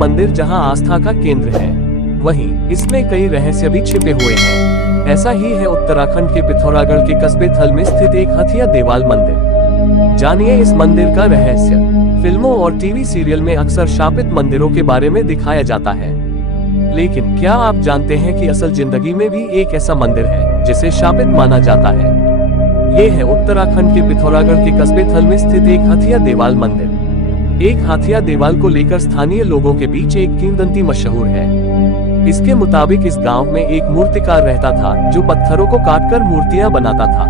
मंदिर जहां आस्था का केंद्र है, वहीं इसमें कई रहस्य भी छिपे हुए हैं। ऐसा ही है उत्तराखंड के पिथौरागढ़ के कस्बे थल में स्थित एक हथिया देवाल मंदिर। जानिए इस मंदिर का रहस्य। फिल्मों और टीवी सीरियल में अक्सर शापित मंदिरों के बारे में दिखाया जाता है, लेकिन क्या आप जानते हैं कि असल जिंदगी में भी एक ऐसा मंदिर है जिसे शापित माना जाता है? ये है उत्तराखंड के पिथौरागढ़ के कस्बे थल में स्थित एक हथिया देवाल मंदिर। एक हथिया देवाल को लेकर स्थानीय लोगों के बीच एक किंवदंती मशहूर है। इसके मुताबिक इस गांव में एक मूर्तिकार रहता था जो पत्थरों को काटकर मूर्तियां बनाता था।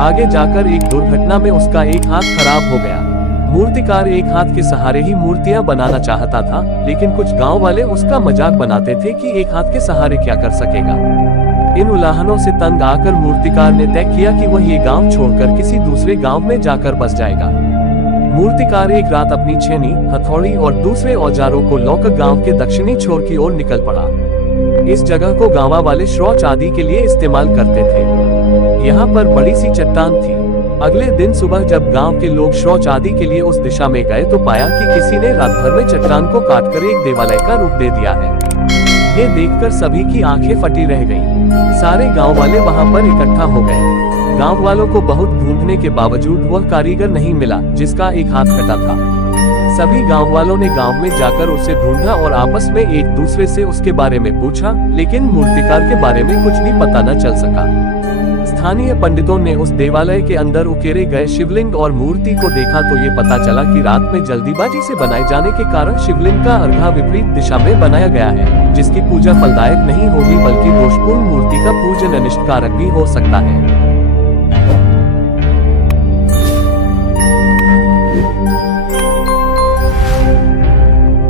आगे जाकर एक दुर्घटना में उसका एक हाथ खराब हो गया। मूर्तिकार एक हाथ के सहारे ही मूर्तियां बनाना चाहता था, लेकिन कुछ गांव वाले उसका मजाक बनाते थे कि एक हाथ के सहारे क्या कर सकेगा। इन उलाहनों से तंग आकर मूर्तिकार ने तय किया कि वह ये गांव छोड़कर किसी दूसरे गांव में जाकर बस जाएगा। मूर्तिकार एक रात अपनी छेनी, हथौड़ी और दूसरे औजारों को लौकर गांव के दक्षिणी छोर की ओर निकल पड़ा। इस जगह को गांव वाले शौच आदि के लिए इस्तेमाल करते थे। यहाँ पर बड़ी सी चट्टान थी। अगले दिन सुबह जब गांव के लोग शौच आदि के लिए उस दिशा में गए तो पाया कि किसी ने रात भर में चट्टान को काटकर एक देवालय का रूप दे दिया है। ये देखकर सभी की आंखें फटी रह गईं। सारे गांव वाले वहां पर इकट्ठा हो गए। गांव वालों को बहुत ढूंढने के बावजूद वह कारीगर नहीं मिला जिसका एक हाथ कटा था। सभी गांव वालों ने गांव में जाकर उसे ढूंढा और आपस में एक दूसरे से उसके बारे में पूछा, लेकिन मूर्तिकार के बारे में कुछ भी पता न चल सका। स्थानीय पंडितों ने उस देवालय के अंदर उकेरे गए शिवलिंग और मूर्ति को देखा तो ये पता चला कि रात में जल्दीबाजी से बनाए जाने के कारण शिवलिंग का अर्घा विपरीत दिशा में बनाया गया है, जिसकी पूजा फलदायक नहीं होगी बल्कि दोषपूर्ण मूर्ति का पूजन अनिष्टकारक भी हो सकता है।